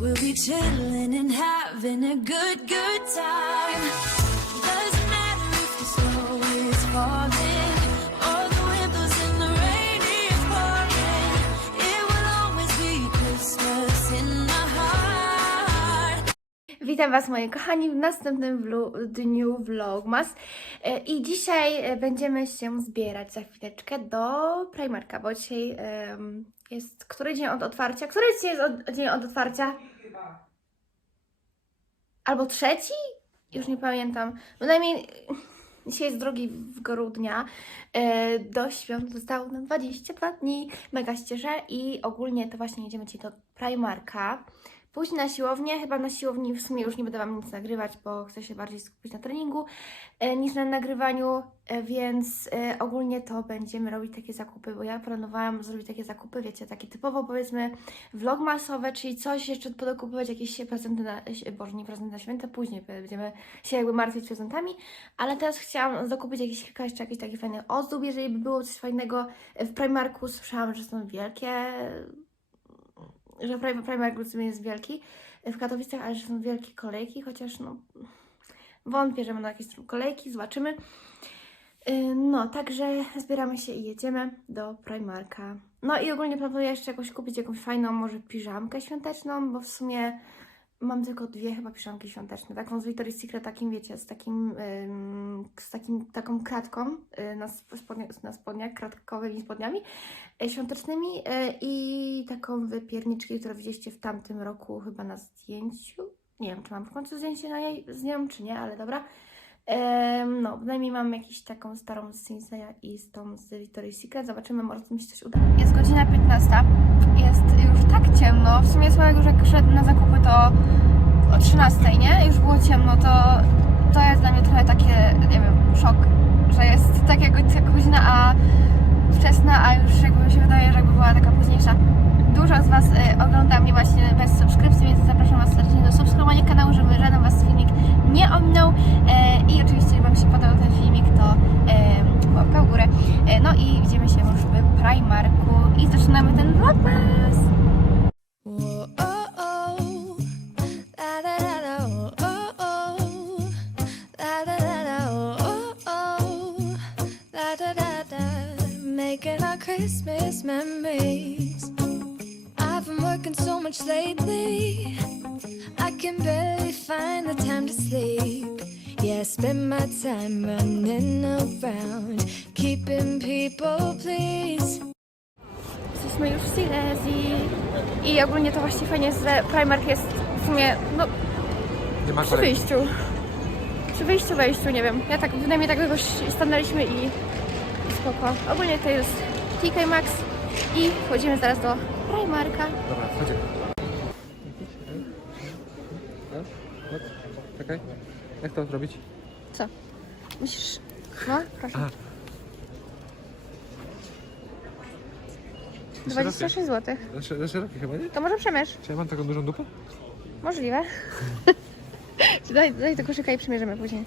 We'll be chilling and having a good, good time. Doesn't matter if the snow Witam Was moi kochani w następnym dniu Vlogmas E, i dzisiaj e, będziemy się zbierać za chwileczkę do Primarka, bo dzisiaj em, jest który dzień od otwarcia? Który dzisiaj jest od, dzień od otwarcia? Albo trzeci? Już nie pamiętam. Bynajmniej dzisiaj jest drugi w grudnia. E, Do świąt zostało nam 22 dni. Mega cieszę i ogólnie to właśnie jedziemy dzisiaj do Primarka. Pójść na siłownię, chyba na siłowni w sumie już nie będę Wam nic nagrywać, bo chcę się bardziej skupić na treningu e, niż na nagrywaniu, e, więc e, ogólnie to będziemy robić takie zakupy, bo ja planowałam zrobić takie zakupy, wiecie, takie typowo powiedzmy vlogmasowe, czyli coś jeszcze podokupować, jakieś prezenty na, boże nie prezenty na święta, później będziemy się jakby martwić prezentami, ale teraz chciałam dokupić jakieś kilka jeszcze jakichś takich fajnych ozdób, jeżeli by było coś fajnego w Primarku, słyszałam, że są wielkie że Prim- Primark w sumie jest wielki w Katowicach, ale że są wielkie kolejki, chociaż no wątpię, że będą jakieś kolejki, zobaczymy. Yy, No, także zbieramy się i jedziemy do Primarka. No i ogólnie planuję jeszcze jakoś kupić jakąś fajną, może piżamkę świąteczną, bo w sumie mam tylko dwie chyba piżamki świąteczne. Taką z Victoria's Secret, takim wiecie, z takim, ym, z takim taką kratką yy, na, sp- spodnia- na spodniach, kratkowymi spodniami e, świątecznymi e, i taką wypierniczkę, którą widzieliście w tamtym roku chyba na zdjęciu. Nie wiem, czy mam w końcu zdjęcie na jej, z nią, czy nie, ale dobra. Em, no, bynajmniej mam jakąś taką starą z Sinseya i z tą z Victoria's Secret. Zobaczymy, może mi się coś uda. Jest godzina 15. Jest już tak ciemno. W sumie Sławek jak szedł na zakupy to o 13, nie? Już było ciemno, to to jest dla mnie trochę takie, nie wiem, szok, że jest tak taka godzina, a wczesna, a już jakby mi się wydaje, że jakby była taka późniejsza. Dużo z Was Making our Christmas memories. I've been working so much lately. I can barely find the time to sleep. Yeah, I spend my time running around, keeping people pleased. Jesteśmy już w Silesii i ogólnie to właśnie fajnie jest, że Primark jest w sumie, no, Nie ma przy kolejki. wyjściu. Przy wyjściu, wejściu, nie wiem. Ja tak, przynajmniej tak jakoś stanęliśmy i spoko. Ogólnie to jest TK Maxx i wchodzimy zaraz do Primarka. Dobra, chodźcie. Chodź, Czekaj. Jak to zrobić? Co? Musisz... No, proszę. Aha. 26 zł. Za, za szeroki chyba, nie? To może przemierz. Czy ja mam taką dużą dupę? Możliwe. daj, daj do koszyka i przymierzymy później.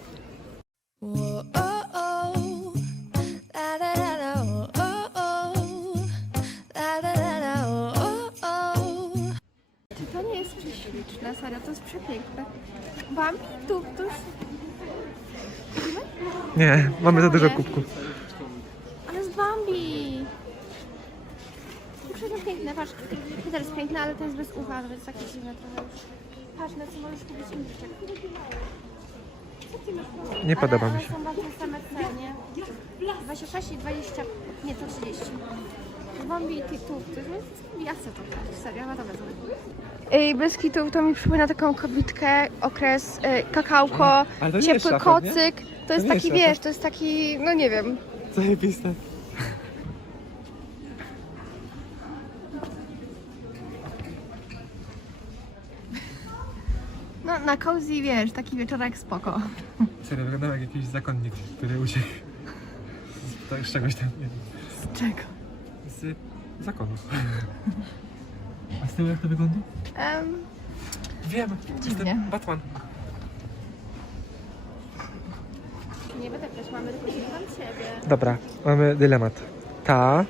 Serio, to jest przepiękne. Bambi, tu, tu już... Nie, mamy za dużo kubków. Ale z Bambi! Przecież piękne, patrz, to jest piękne, ale to jest bez ucha, to jest takie dziwne trochę już. Patrz, na co możesz kupić indyczek. Co ty masz problem? Nie podoba ale, mi się. Ale są bardzo same cenie. 26 i 20, nie, to 30. Z Bambi i ty tu, to jest, ja chcę to brać, serio, ja to wezmę. Ej, bez kitów to mi przypomina taką kobitkę, okres, y, kakałko, ale to nie jest ciepły nie? kocyk. To jest nie taki, jest wiesz, to jest taki, no nie wiem, Zajebiste. No na cozy wiesz, taki wieczorek spoko. Serio, wyglądał jak jakiś zakonnik, który uciekł. Z, to- z czegoś tam, nie wiem. Z czego? Z zakonu. A z tyłu jak to wygląda? Um, Wiem, Dziwnie. jestem Batman. nie będę też mamy tylko ciebie. Dobra, mamy dylemat. Ta.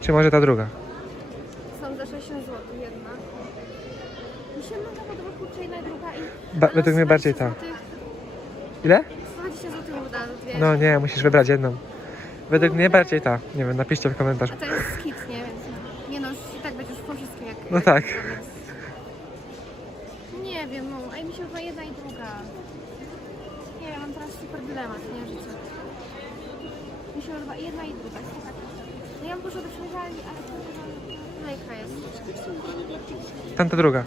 Czy może ta druga? Są ze 60 zł jedna. Mi się mega podoba kurczę jedna i druga i... Ba- według mnie bardziej ta. 120 złotych- Ile? 120 zł mu za dwie. No nie, musisz wybrać jedną. Według mnie bardziej ta. Nie wiem, napiszcie w komentarzu. A to jest skit, nie? Więc no. Nie no, już i tak będziesz po wszystkim jak... No jak tak. to, więc- Nie wiem, no, a mi się chyba jedna i druga. Nie wiem, mam teraz super dylemat, nie, życie. Mi się chyba jedna i druga, jest taka No ja mam dużo do przymierzalni, ale to lejka jest. Tamta druga.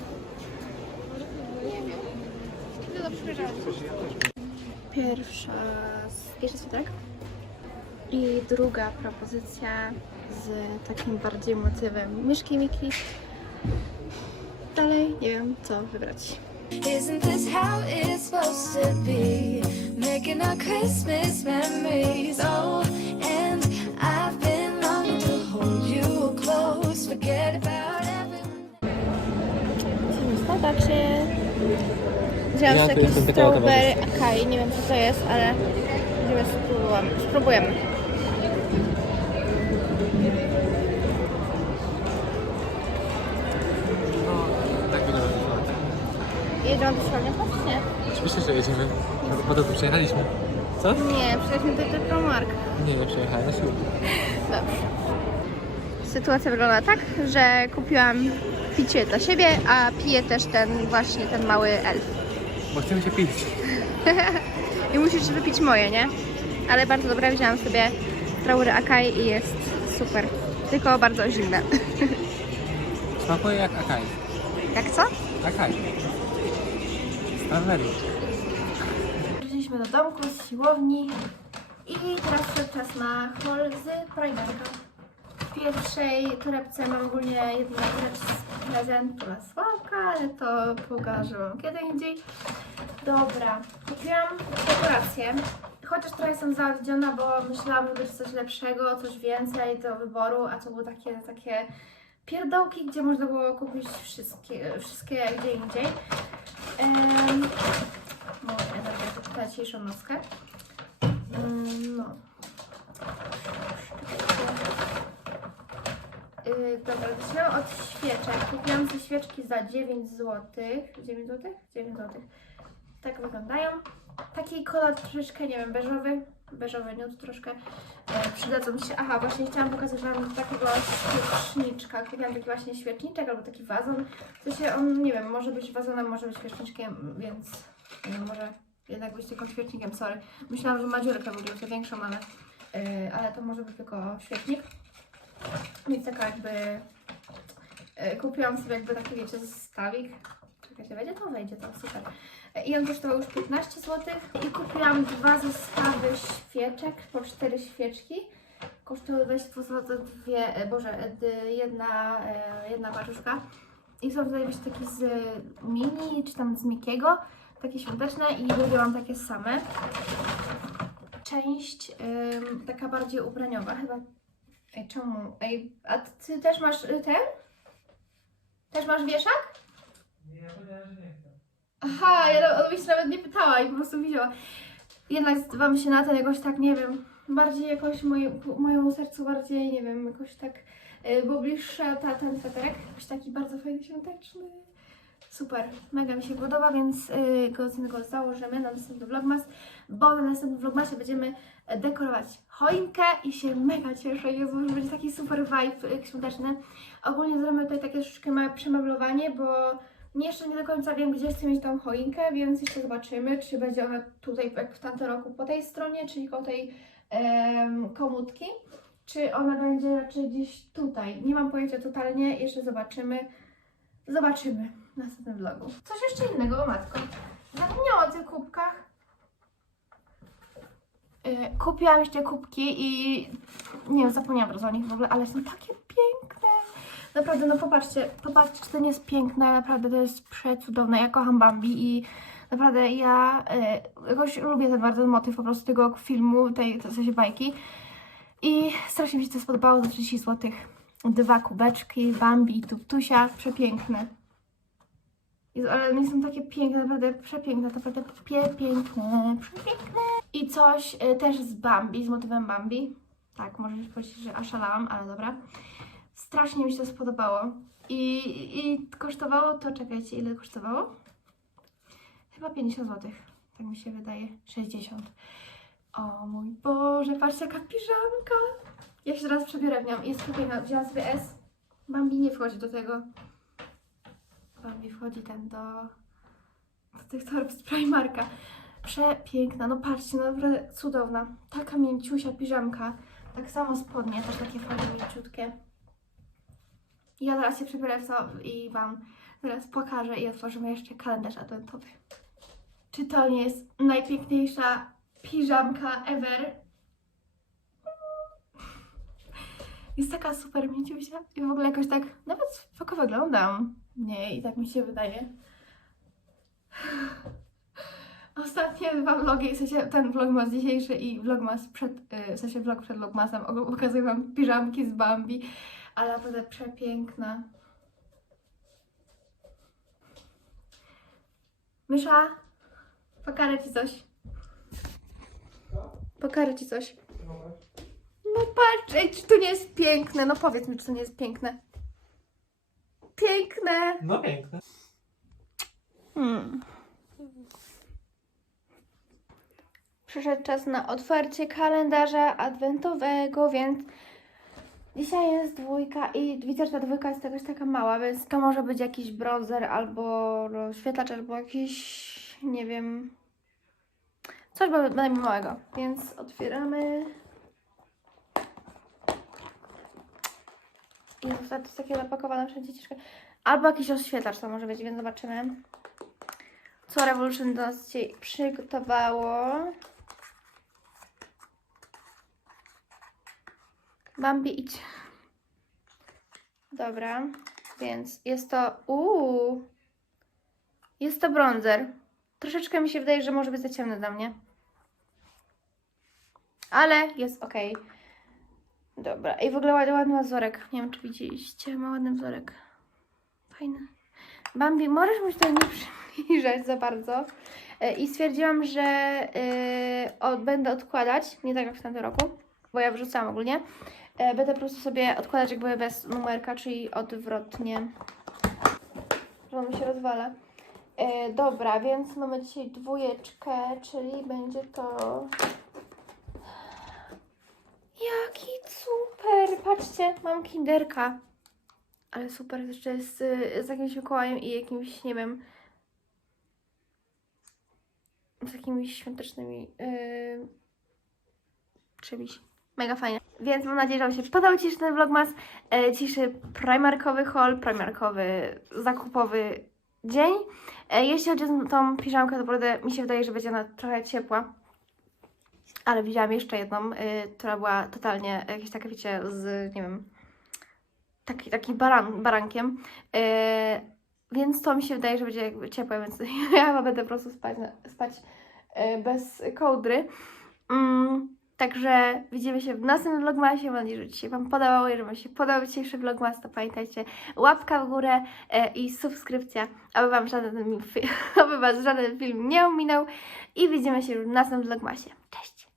Idę do przymierzalni. Pierwsza, pierwszy tak? I druga propozycja z takim bardziej motywem myszki Miki. Dalej nie wiem co wybrać. Isn't this how it's supposed to be? Making our Christmas memories. Oh, and I've been longing to hold you close. Forget about everyone. W Starbucksie. Wziąłam Ja tu taki jestem pytała strawberry acai, nie wiem co to jest, ale będziemy spróbujemy. spróbujemy. Jedziemy do Środnia nie? Oczywiście, że jedziemy. Po to tu przyjechaliśmy. Co? Nie, przyjechaliśmy do Promark. Nie, nie przyjechałem na siłę. Dobrze. Sytuacja wygląda tak, że kupiłam picie dla siebie, a pije też ten właśnie ten mały elf. Bo chcemy się pić. I musisz wypić moje, nie? Ale bardzo dobre, wzięłam sobie Traury Akai i jest super. Tylko bardzo zimne. Smakuje jak akaj. Jak co? Akaj. Strawberry. Wróciliśmy do domku z siłowni i teraz przyszedł czas na haul z Primarka. W pierwszej torebce mam ogólnie jedną rzecz z prezentu dla Sławka, ale to pokażę Wam kiedy indziej. Dobra, kupiłam dekorację. Chociaż trochę jestem zawiedziona, bo myślałam, że coś lepszego, coś więcej do wyboru, a to były takie, takie pierdołki, gdzie można było kupić wszystkie, wszystkie gdzie indziej. Em, może nawet tę dzisiejszą noskę. Mm, No. Yy, dobra, zaczynam od świeczek. Kupiłam te świeczki za 9 zł. 9 zł? 9 zł. Tak wyglądają. Taki kolor troszeczkę, nie wiem, beżowy. Beżowy nude troszkę. E, przydadzą mi się. Aha, właśnie chciałam pokazać Wam takiego świeczniczka. Kupiłam taki właśnie świeczniczek albo taki wazon. W sensie on, nie wiem, może być wazonem, może być świeczniczkiem, więc nie wiem, może jednak być tylko świecznikiem, sorry. Myślałam, że ma dziurkę w ogóle, to większą, ale, yy, ale to może być tylko świecznik. Więc taka jakby... Yy, kupiłam sobie jakby taki, wiecie, stawik. Czekajcie, wejdzie to? Wejdzie to, super. Yy, I on kosztował już 15 zł. I kupiłam dwa zestawy świeczek, po cztery świeczki. Kosztowały 22 zł, dwie, e, boże, e, jedna, e, jedna paczuszka. I są tutaj właśnie takie z mini, czy tam z Mikiego, takie świąteczne i lubiłam takie same. Część ym, taka bardziej ubraniowa, chyba. Ej, czemu? Ej, a ty też masz y, ten? Też masz wieszak? Nie, ja powiedziałem, że nie chcę. Aha, ja ona mi się nawet nie pytała i po prostu wzięła. Jednak zdawam się na ten jakoś tak, nie wiem, bardziej jakoś moje, mojemu sercu bardziej, nie wiem, jakoś tak y, było bliższe ta, ten sweterek, jakoś taki bardzo fajny, świąteczny. Super, mega mi się podoba, więc y, go, go założymy na następny vlogmas, bo na następnym vlogmasie będziemy dekorować choinkę i się mega cieszę, Jezu, że będzie taki super vibe y, świąteczny. Ogólnie zrobimy tutaj takie troszeczkę małe przemeblowanie, bo nie, jeszcze nie do końca wiem, gdzie chcę mieć tą choinkę, więc jeszcze zobaczymy, czy będzie ona tutaj, jak w tamtym roku, po tej stronie, czyli koło tej em, komódki, czy ona będzie raczej gdzieś tutaj. Nie mam pojęcia totalnie, jeszcze zobaczymy. Zobaczymy w następnym vlogu. Coś jeszcze innego, o matko. Zapomniałam o tych kubkach. Yy, kupiłam jeszcze kubki i nie wiem, zapomniałam teraz o nich w ogóle, ale są takie piękne. Naprawdę, no popatrzcie, popatrzcie, czy to nie jest piękne, naprawdę to jest przecudowne. Ja kocham Bambi i naprawdę ja y, jakoś lubię ten bardzo motyw po prostu tego filmu, tej w sensie bajki. I strasznie mi się to spodobało za 30 zł. Dwa kubeczki, Bambi i Tuptusia, przepiękne. Jezu, ale one są takie piękne, naprawdę przepiękne, naprawdę przepiękne, przepiękne. I coś y, też z Bambi, z motywem Bambi. Tak, możesz powiedzieć, że aszalałam, ale dobra. Strasznie mi się to spodobało. I, I kosztowało to, czekajcie, ile kosztowało? Chyba 50 zł. Tak mi się wydaje. 60. O mój Boże, patrzcie jaka piżamka. Ja się teraz przebiorę w nią. Jest piękna. Wzięłam sobie S. Bambi nie wchodzi do tego. Bambi wchodzi ten do, do tych torb z Primarka. Przepiękna, no patrzcie, naprawdę cudowna. Taka mięciusia piżamka. Tak samo spodnie, też takie fajne, mięciutkie. Ja teraz się przebiorę to i Wam zaraz pokażę i otworzymy jeszcze kalendarz adwentowy. Czy to nie jest najpiękniejsza piżamka ever? Jest taka super mięciusia i w ogóle jakoś tak nawet spoko wyglądam. Nie, i tak mi się wydaje. Ostatnie dwa vlogi, w sensie ten vlogmas dzisiejszy i vlogmas przed, y, w sensie vlog przed vlogmasem, og- pokazuję wam piżamki z Bambi, ale naprawdę przepiękna. Mysza, pokażę ci coś. Pokażę ci coś. No patrz, ej, czy to nie jest piękne? No powiedz mi, czy to nie jest piękne. Piękne! No piękne. Hmm. Przyszedł czas na otwarcie kalendarza adwentowego, więc dzisiaj jest dwójka i widzę, że ta dwójka jest jakaś taka mała, więc to może być jakiś bronzer albo rozświetlacz, albo jakiś, nie wiem, coś bynajmniej małego. Więc otwieramy. I to jest takie zapakowane wszędzie ciężkie. Albo jakiś rozświetlacz to może być, więc zobaczymy. Co Revolution do nas dzisiaj przygotowało. Bambi idź. Dobra, więc jest to. Uuu. Jest to bronzer. Troszeczkę mi się wydaje, że może być za ciemny dla mnie. Ale jest ok. Dobra, i w ogóle ładny, ładny wzorek. Nie wiem, czy widzieliście. Ma ładny wzorek. Fajny. Bambi, możesz mi tutaj nie przybliżać za bardzo. E, I stwierdziłam, że yy, o, będę odkładać, nie tak jak w tamtym roku, bo ja wrzucałam ogólnie. E, będę po prostu sobie odkładać jakby bez numerka, czyli odwrotnie. Że on mi się rozwala. E, dobra, więc mamy dzisiaj dwójeczkę, czyli będzie to... Jaki super! Patrzcie, mam kinderka. Ale super, jeszcze jest z, z jakimś Mikołajem i jakimś, nie wiem, z jakimiś świątecznymi yy, czymś. Mega fajnie. Więc mam nadzieję, że Wam się podobał dzisiejszy ten vlogmas. E, dzisiejszy primarkowy haul, primarkowy, zakupowy dzień. E, jeśli chodzi o tą piżamkę, to naprawdę mi się wydaje, że będzie ona trochę ciepła. Ale widziałam jeszcze jedną, y, która była totalnie jakieś takie, wiecie, z, nie wiem, taki, taki baran, barankiem. Yy, więc to mi się wydaje, że będzie ciepłe, więc ja będę po prostu spać, spać yy, bez kołdry. Mm, także widzimy się w następnym vlogmasie. Mam nadzieję, że się Wam podobało. Jeżeli Wam się podobał dzisiejszy vlogmas, to pamiętajcie łapka w górę yy, i subskrypcja, aby Wam żaden, aby Was żaden film nie ominął. I widzimy się już w następnym vlogmasie. Cześć!